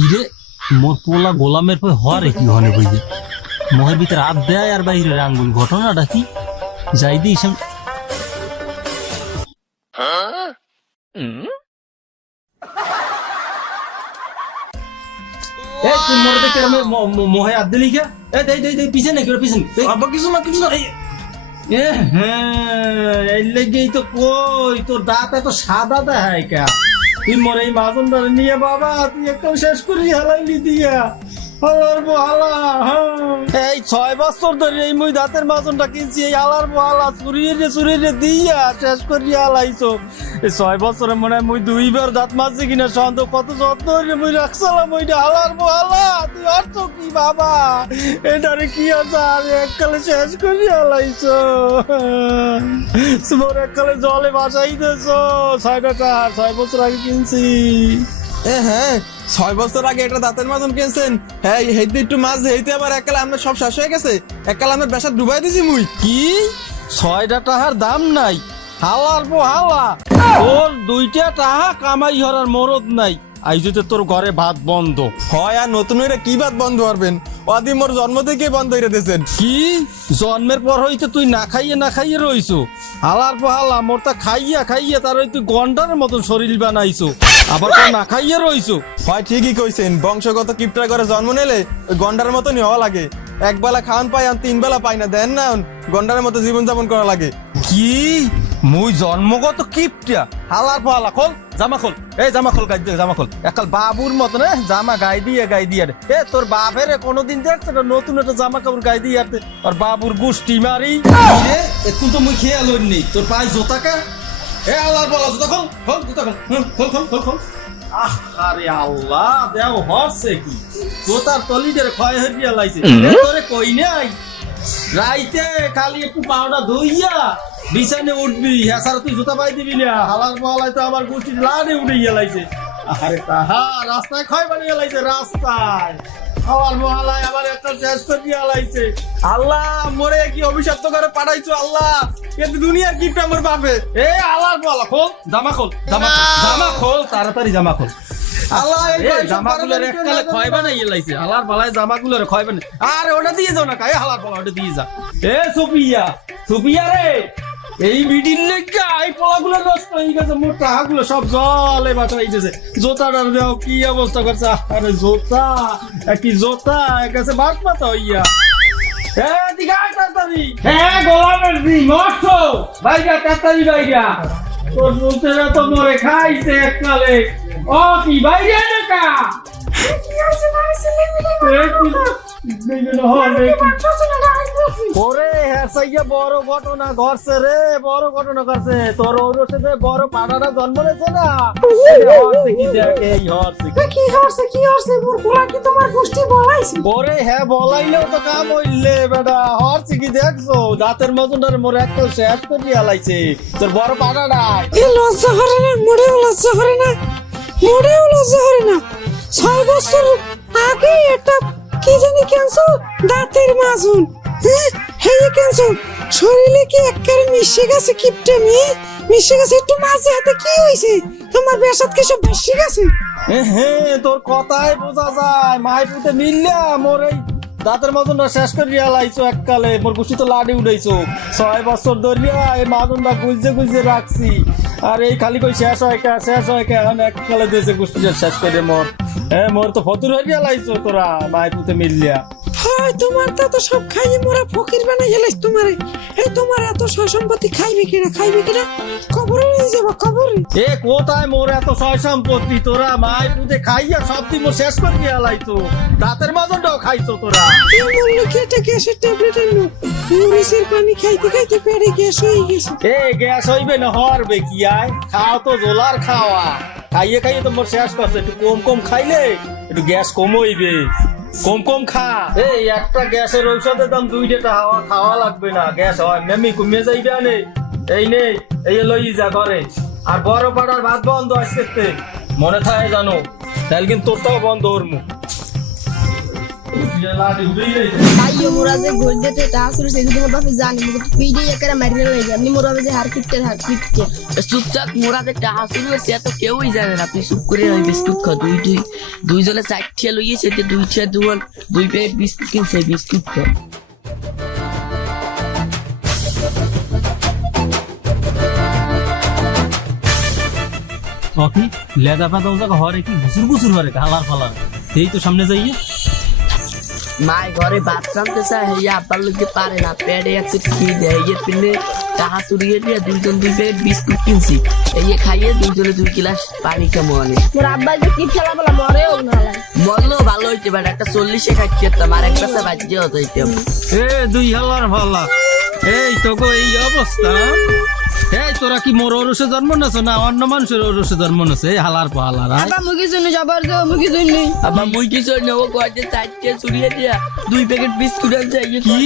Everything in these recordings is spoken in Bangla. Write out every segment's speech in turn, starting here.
কিরে মোর পোলা গোলামের পর হরে কি হনে বইবে মোহের ভিতরে হাত দেয় আর বাইরে আঙ্গুল ঘটনাটা কি যাই দিই তুই মোর দেখে মোহে হাত দিলি কে পিছনে নাকি পিছনে কিছু না কিছু না এই লেগেই তো কই তোর দাঁত এত সাদা দেখায় কে তুই মোর এই মাজনটা নিয়ে বাবা তুই একটু শেষ করি হালাইলি দিয়া হালার বহালা এই 6 বছর ধরে এই মুই দাঁতের মাজনটা কিনছি এই হালার বহালা চুরিয়ে দিয়া শেষ করি হালাইছো এই 6 বছরে মনে হয় মুই 2 বার দাঁত মাজছি কিনা সন্দেহ কত যত্ন হইলে মুই রাখছিলাম ওইটা হালার বহালা তুই অর্থ কি বাবা এটারে কি আছে আর এককালে শেষ করি হালাইছো মোর এককালে জলে ভাসাই দিয়েছো 6 বছর আগে কিনছি হ্যাঁ 6 বছর আগে একটা দাঁতের মাজন কিনছেন হ্যাঁ হেইতে একটু মাছ হেইতে আবার এককালে আমরা সব শেষ হয়ে গেছে এককালে আমার বেসা ডুবাই দিছি মুই কি 6 টাকার দাম নাই হালার হালা তোর 2টা টাকা কামাই হরার মরদ নাই আইজতে তোর ঘরে ভাত বন্ধ হয় আর নতুন হইরা কি বাদ বন্ধ করবেন ওদি মোর জন্ম থেকে বন্ধ হইরা দিয়েছেন কি জন্মের পর হইতে তুই না খাইয়ে রইছো হালার হালা মোর তা খাইয়া তার তুই গন্ডারের মতন শরীর বানাইছো আবার তো না খাইয়ে রইছো হয় ঠিকই কইছেন বংশগত কিপটার ঘরে জন্ম নিলে ওই গন্ডারের মতনই হওয়া লাগে একবেলা খাওয়ান পাই আর 3 বেলা পাই না দেন না গন্ডারের মতো জীবনযাপন করা লাগে কি মুই জন্মগত কিপটা হালার পালা খোল জামা খোল গাই দিয়ে জামা খোল একাল বাবুর মতন জামা গাই দিয়ে তোর বাপের কোনোদিন দেখছে নতুন একটা জামা কাপড় গাই দিয়ে আর বাবুর গুষ্টি মারি একটু তো মুই খেয়াল নেই তোর পায়ে জোতাকা হালার পালা জোতা খোল জোতা খোল আরে আল্লাহ দেও হচ্ছে কি জোতার তলিদের ক্ষয় হইয়া লাইছে তোরে কই নাই রাইতে খালি একটু পাউডা ধুইয়া বিছানে উঠবি হ্যাঁ তুই জুতা পাই দিবি না হালার পালাই তো আমার গোষ্ঠীর লাড়ে উঠে গেলাইছে আরে তাহা রাস্তায় ক্ষয় বানিয়ে লাইছে রাস্তায় আমার মহালায় আবার একটা শেষ করে দিয়ে লাইছে আল্লাহ মরে কি অভিশপ্ত করে পাঠাইছো আল্লাহ কিন্তু দুনিয়ার কিপটা আমার বাপে আল্লাহর বলা খোল জামা খোল তাড়াতাড়ি জামা খোল আল্লাহ এই জামাগুলোর এককালে ক্ষয় বানাইয়ে লাইছে আল্লাহর বালায় জামাগুলোর ক্ষয় বানাই আরে ওটা দিয়ে যাও না কাই হালার বলা ওটা দিয়ে যা সুপিয়া রে এই মিডিল লেগা এই পোলাগুলো নষ্ট হয়ে গেছে মোর টাকাগুলো সব জলে বাঁচাইতেছে জোতাটার দেও কি অবস্থা করছে আরে জোতা কি জোতা গেছে বাট পাতা হইয়া গোলামের দিন নষ্ট বাইরা তাড়াতাড়ি বাইরা তোর বলতেরা তো মরে খাইছে এককালে ও কি বাইরে নাকা বড় ঘটনা ঘটছে রে বড় ঘটনা ঘটছে তোর ওরসে বড় পাড়াটা জন্ম নিয়েছে না কি দেখে কি হচ্ছে মোর পোলা কি তোমার গোষ্ঠী বলাইছে ওরে হ্যাঁ বলাইলেও তো কাম হইলে বেটা হচ্ছে কি দেখছো দাঁতের মজনটার মোর এক তো শেষ করে আলাইছে তোর বড় পাড়াটা লজ্জা করে না মোড়েও লজ্জা করে না 6 বছর আগে এটা কি জানি ক্যান্সার দাঁতের মাজুন হ্যাঁ ক্যান্সার শরীরে কি একবারে মিশে গেছে কিপটে মিশে গেছে একটু মাঝে হাতে কি হইছে তোমার বেশাত কি সব বেশি গেছে তোর কথাই বোঝা যায় মাই পুতে মিললা মোর এই দাঁতের মাজনটা শেষ করে লাইছো এককালে মোর গুষ্টি তো লাডি উড়াইছো 6 বছর ধরিয়া এই মাজনটা গুজে রাখছি আর এই খালি কই শেষ হয় এখন এককালে দিয়েছে গুষ্টিটা শেষ করে মোর তো ফতুর হইয়া লাইছো তোরা মাই পুতে মিললিয়া হয় তোমার তো সব খাইয়ে মোরা ফকির বানাই গেলাইছ তোমারে এই তোমার এত সয় সম্পত্তি খাইবে কিনা কবরে নিয়ে যাবো কবরে কোথায় মোর এত সয় সম্পত্তি তোরা মাই পুতে খাইয়া সব দিন মোর শেষ করে দিয়া লাইছো দাঁতের মাজনটাও খাইছো তোরা বললো কি এটা গ্যাসের ট্যাবলেট এলো মরিচের পানি খাইতে পেটে গ্যাস হয়ে গেছে গ্যাস হইবে না হরবে কি আয় খাও তো জোলার খাওয়া খাইয়ে তো মোর শেষ করছে একটু কম খাইলে একটু গ্যাস কম হইবে কম খা এই একটা গ্যাসের ঔষধের দাম 2 টাকা খাওয়া লাগবে না গ্যাস হয় নেমি কমে যাইবে নে এই লই যা করে আর বড় পাড়ার ভাত বন্ধ আজকে মনে থাকে জানো তাহলে কিন্তু তোরটাও বন্ধ ওর মুখ তাইও মোরা যে ঘর দিতে তা আসলে সেগুলো তোমার বাপে জানি মুখ পিডি একারে মারিয়ে রয়ে আপনি মোরা যে হার কিটতে চুপচাপ মোরা যে টাহা শুরু হয়েছে এত কেউই জানে না আপনি চুপ করে ওই বিস্কুট খা দুইজনে 4 লইয়েছে দুই প্লেট বিস্কুট কিনছে বিস্কুট খা কফি লেদা পাতা ওজাকে হরে কি গুসুর হরে হালার ফালার এই তো সামনে যাইয়ে মাই ঘরে ভাত রাঁধতে চায় হইয়া আব্বার লোকে পারে না পেটে এক সেট খেয়ে দেয় ইয়ে পিনে টাহা চুরিয়ে দিয়ে দুইজন 2 প্লেট বিস্কুট কিনছি এই খাইয়ে দুইজনে 2 গ্লাস পানি খামো আনে মোর আব্বা যে কি খেলা বলা মরেও না মরলো ভালো হইতে পারে একটা 40-এ খাইতে পারতাম আর একটা সে বাজ্যে হতো হইতাম এ দুই হালার ফালা এই তো গো এই অবস্থা এই তোরা কি মোর ওরসে জন্ম নেছ না অন্য মানুষের ওরসে জন্ম নেছে এই হালার পাহালার আব্বা মুখে শুনে যাবার তো মুখে শুনি আবার মুই কিছু নেবো কয়েছে 4 চুরিয়ে দিয়া 2 প্যাকেট বিস্কুট আনছে ইয়ে কি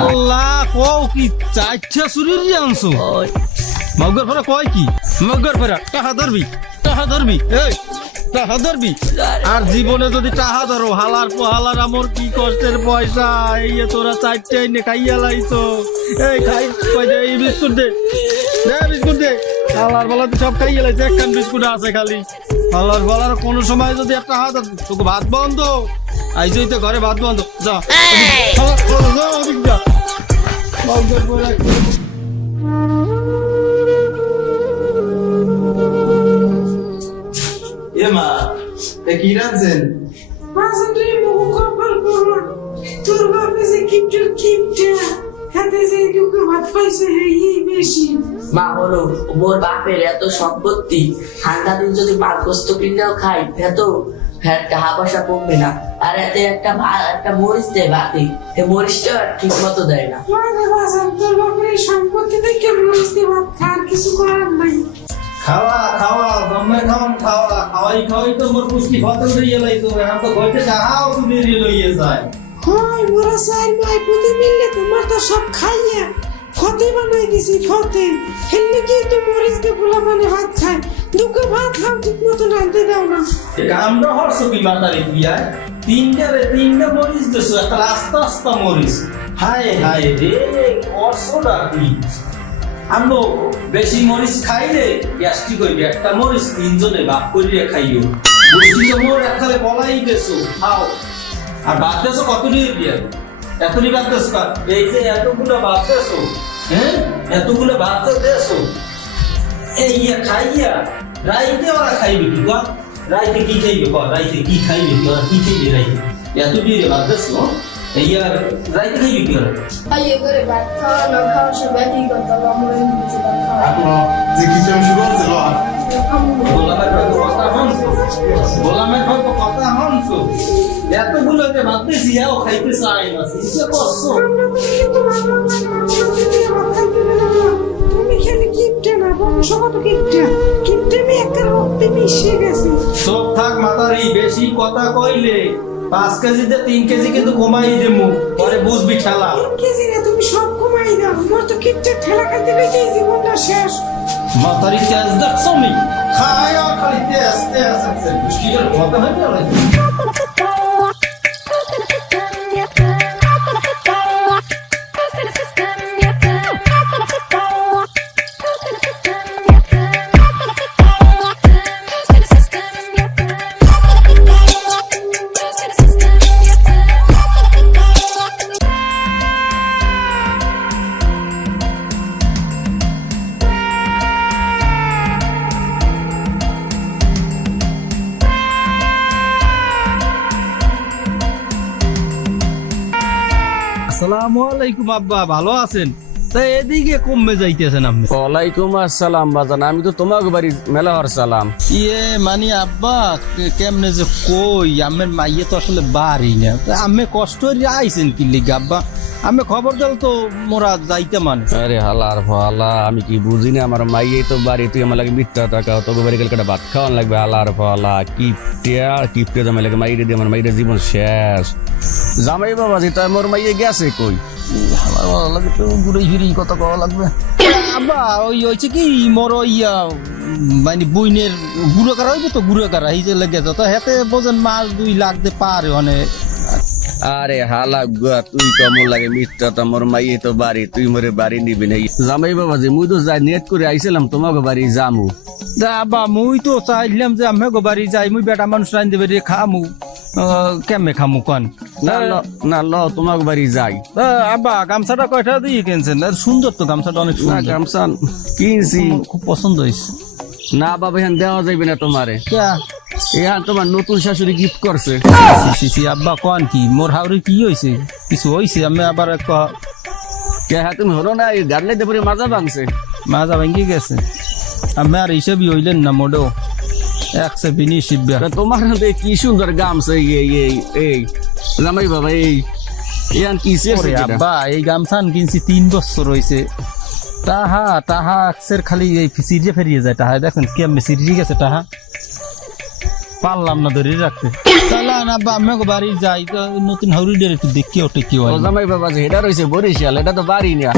আল্লাহ কও কি 4টা চুরি দিয়ে আনছো ওই মগর ফেরা কয় কি মগর ফেরা টাহা ধরবি এই টাহা ধরবি আর জীবনে যদি টাহা ধরো হালার পোহালার আমর কি কষ্টের পয়সা এই তোরা 4টা এনে খাইয়া লাইছো এই খাই কই দে এই বিস্কুট দে বিস্কুট দে হালার বেলা তো সব খাইয়া লাইছে একখান বিস্কুট আছে খালি হালার বেলার কোনো সময় যদি একটা হাত তোকে ভাত বন্ধ আইজই তো ঘরে ভাত বন্ধ যা ওদিক যা মগর ফেরা মা কি রাঁধছেন বাজারে বহু কপাল পড়া তোর বাপে যে কিপটা হাতে যে দুটো ভাত পাইছে এই বেশি মা হলো মোর বাপের এত সম্পত্তি ঠান্ডা দিন যদি পাকস্ত কিনেও খাই এত টাকা পয়সা কমবে না আর এতে একটা মরিচ দেয় বাতি এই মরিচটা ঠিক মতো দেয় না মানে বাজার তোর বাপের এই সম্পত্তি থেকে মরিচ দিয়ে ভাত খাওয়ার কিছু করার নাই খাওয়া জন্মে খাওয়াই তো মোর পুষ্টি খতম হয়ে লাইছো এখন তো ঘরতে যাও তুমি লইয়ে যায় হয় মোরা চার মাই পুঁতি মিললে তোমার তো সব খাইয়া ফতে বানাই দিছি ফতে হেললে কি তো মরিচ দিয়ে পোলা মানে ভাত খায় দুটো ভাত খাও ঠিক মতো রাঁধতে দাও না আমরা হরছো কি মাতারি বিয়ায় তিনটা মরিচ দিছো একটা আস্তা মরিচ হায় রে অর্শটা কি আমো বেশি মরিচ খাইলে গ্যাস্ট্রিক হইবে একটা মরিচ 3 জনে ভাগ করিয়া খাইও বুঝি তো মোর একখানে বলাই দেছো খাও আর ভাত দেছো কতটি দিয়া এতটি ভাত দেছো এই যে এতগুলো ভাত দেছো এতগুলো ভাত দেছো এই খাইয়া রাইতে ওরা খাইবে কি গো রাইতে কি খাইবে গো রাইতে কি খাইবে কি ওরা কি খাইবে রাইতে এতটি ভাত দেছো এই রাইতে খাইবে কি ওরা আইয়ে করে ভাত খাওয়া না খাওয়া সব একই কথা আমরা কিছু ভাত খাওয়া আপনার যে কিপটা শুরু করছিল গোলামের হয়তো কথা হনছো এতগুলো যে ভাত দিছি খাইতে চাই না ইচ্ছে করছো তুমি খেলে কিপটা না বংশগত কিপটা মেয়ে একটা রক্তে মিশে গেছে চোখ থাক মাতারি বেশি কথা কইলে 5 কেজিতে 3 কেজি কিন্তু কমাই দেবো পরে বুঝবি ঠেলা 3 কেজি না তুমি সব কমাই দাও আমার তো কিপটা ঠেলা খাইতে খাইতে জীবনটা শেষ মাতারি তেজ দেখছো নি খায় আর খালি তেজ মুশকিলের কথা হয়ে গেল আসসালামু আলাইকুম আব্বা ভালো আছেন তা এদিকে কমবে যাইতেছেন আপনি ওয়ালাইকুম আসসালাম বাজান আমি তো তোমাকে বাড়ি মেলা হর সালাম মানে আব্বা কেমনে যে কই আমের মাইয়ে তো আসলে বাড়ি না আমি কষ্ট আইছেন কি লিগে আব্বা আমি খবর দিল তো মোরা যাইতে মানে আরে হালার ফালা আমি কি বুঝি না আমার মাইয়ে তো বাড়ি তুই আমার লাগে মিথ্যা টাকা তোকে বাড়ি গেলে ভাত খাওয়ান লাগবে হালার ফালা কিপটে জামাই লাগে মাইরে দিয়ে আমার মাইরে জীবন শেষ জামাই বাবা যে তাই মোর মাইয়ে গেছে কই আমার ভালো লাগে তো ঘুরে ফিরে কথা কওয়া লাগবে আব্বা ওই হয়েছে কি মোর ইয়া মানে বইনের গুড়াকার হইবে তো গুড়াকার এই যে লেগে তো হেতে বোঝেন মাস 2 লাখ দে পারে মানে আরে হালা গুয়া তুই কমল লাগে মিথ্যা তো মোর মাইয়ে তো বাড়ি তুই মোরে বাড়ি নিবি না জামাই বাবা যে মুই তো যাই নেট করে আইছিলাম তোমাকে বাড়ি যামু দা আব্বা মুই তো চাইলাম যে আমি বাড়ি যাই মুই বেটা মানুষ রাইন দেবে রে খামু কেমনে খামু কন না ল তোমাকে বাড়ি যাই আব্বা গামছাটা কয়টা দিয়ে কিনছেন সুন্দর তো গামছাটা অনেক না সুন্দর গামছা কিনছি খুব পছন্দ হয়েছে না বাবা এখন দেওয়া যাইবে না তোমারে এখন তোমার নতুন শাশুড়ি গিফট করছে আব্বা কন কি মোর হাওড়ি কি হয়েছে কিছু হয়েছে আমি আবার কে হ্যাঁ তুমি হলো না এই গাড়লে দেবরে মাজা ভাঙছে মাজা ভেঙে গেছে আমি আর হিসেবই হইলেন না মোডেও 120 তা তোমার হাতে কি সুন্দর গামছা এই জামাই বাবা ইয়ান কি ওরে আব্বা এই গামছান কিনছি 3 বছর হইছে তাহা আকসের খালি এই সিরিয়ে ফেরিয়ে যায় তাহা দেখেন কেমনে সিরিয়ে গেছে তাহা পারলাম না ধরে রাখতে চালান আব্বা আমি বাড়ি যাই তো নতুন হাউরিডের একটু দেখি ওটা কি হয় জামাই বাবা যে এটা রয়েছে বরিশাল এটা তো বাড়ি না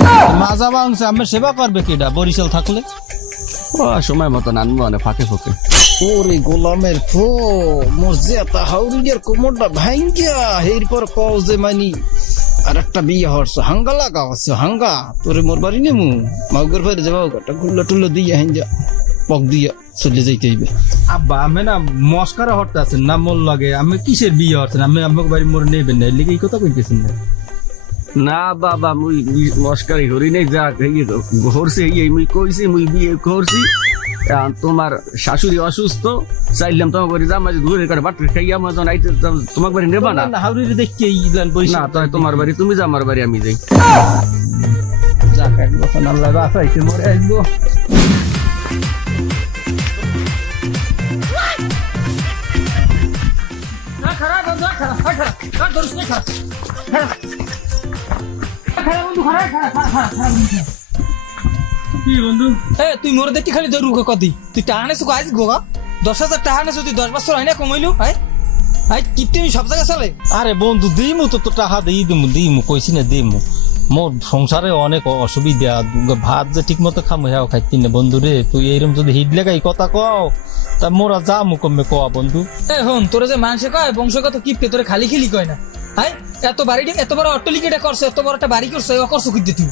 মাজা ভাঙছে আমি সেবা করবে কেডা বরিশাল থাকলে ও সময় মতন আনবো না ফাঁকে ফাঁকে ওরে গোলামের ফো মোর জেতা হাউরিডের কোমরটা ভাঙ্গিয়া এরপর কও যে মানি আর একটা বিয়ে হচ্ছে হাঙ্গা লাগা হচ্ছে হাঙ্গা তোরে মোর বাড়ি নেমু মাউগর ফেরে যাবো একটা গুল্লা টুল্লা দিয়ে হাঙ্গা পক দিয়া চলে যাইতে হইবে আব্বা আমি না মস্কারা হটতে আছেন না মোর লাগে আমি কিসের বিয়ে হচ্ছেন আমি আমাকে বাড়ি মোর নেবেন না লিগে এই কথা কইতেছেন না না বাবা মুই মস্কারি করি নাই যা ঘরছে মুই কইছি মুই বিয়ে করছি তোমার শাশুড়ি অসুস্থ চাইলাম তোমার বাড়ি যাম ধরে কাটে বাট খাইয়া আমার যখন আইতে তোমার বাড়ি নেবা না হাউরির দেখি না তো তোমার বাড়ি তুমি যা আমার বাড়ি আমি যাই যাক এক বছর আল্লাহ বাঁচাইছে মরে আসবো তুই মোর দেখি খালি দৌড়ু কদি তুই টাকা নেছো আজ গোগা 10,000 টাকা নেছো তুই 10 বছর হয় না কমাইলু কিপ্টে সব জায়গা চলে আরে বন্ধু দিমু তো টাকা দিমু কইছি না দিমু মোর সংসারে অনেক অসুবিধা ভাত যে ঠিক মতো খামু হ্যাঁ খাইতি না বন্ধু রে তুই এইরকম যদি হিট লেগাই কথা কও তা মোরা যামু কমে কয়া বন্ধু হন তোরা যে মানুষে কয় বংশগত কিপ্টে তোরে খালি খেলি কয় না এত বাড়ি এত বড় অট্টালিকাটা করছে এত বড় একটা বাড়ি করছে করছো কি তুই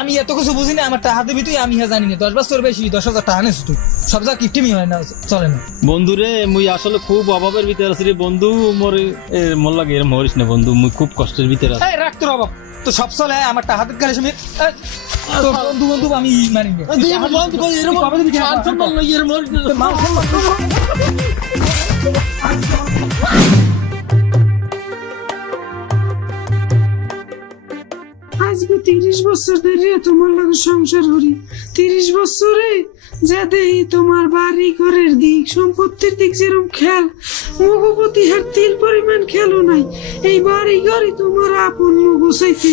আমি এত কিছু বুঝি না আমার টাকা দিবি তুই আমি জানি না 10 বছর বেশি 10,000 টাকা নেছো তুই সব জায়গা কিপ্টেমি হয় না চলে না বন্ধু রে মুই আসলে খুব অভাবের ভিতরে আছি রে বন্ধু মোর লাগে এরম হরিস না বন্ধু মুই খুব কষ্টের ভিতরে আছি রাখ তোর অভাব তো সব চলে আমার টাকা হাতে গেলে তুমি তোর বন্ধু আমি মানি না বন্ধু আজকে 30 বছর ধরে তোমার লগে সংসার করি 30 বছরে যা দেই তোমার বাড়ি ঘরের দিক সম্পত্তির দিক যেরকম খেয়াল মগপতি হার তিল পরিমাণ খেলো নাই এই বাড়ি ঘরই তোমার আপন মগুসাইতে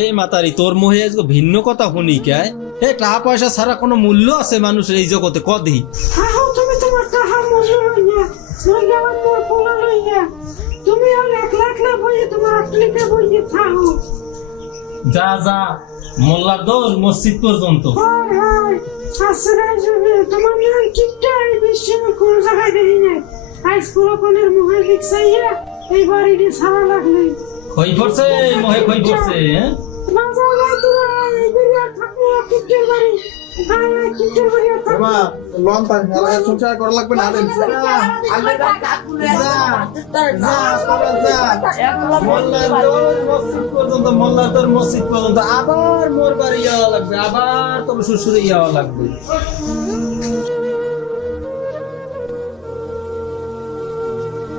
এই মাতারি তোর মোহে আজকে ভিন্ন কথা শুনি কে টাকা পয়সা ছাড়া কোনো মূল্য আছে মানুষের এই জগতে কদি আহো তুমি তোমার টাকা মূল্য লইয়া নইলে আমার মোর পোলা লইয়া তুমি আর একলা বইয়ে তোমার আটলিকে বইয়ে থাকো যা যা মোল্লার দোর মসজিদ পর্যন্ত আসলে তোমার নাম কিপটা এই বিশ্বে কোন জায়গায় দেখি না আজ পোলাপনের মুখে দেখছাইয়া এই বাড়িটি ছাড়া লাগলে কই পড়ছে মোহে কই পড়ছে না জায়গা তোরা এই বেরিয়া থাকলে কিপটের বাড়ি কিপটের বাড়ি থাকবে লন পান সংসার করা লাগবে না মোল্লার দোর মসজিদ পর্যন্ত আবার মোর বাড়ি যাওয়া লাগবে আবার তোর শ্বশুরে যাওয়া লাগবে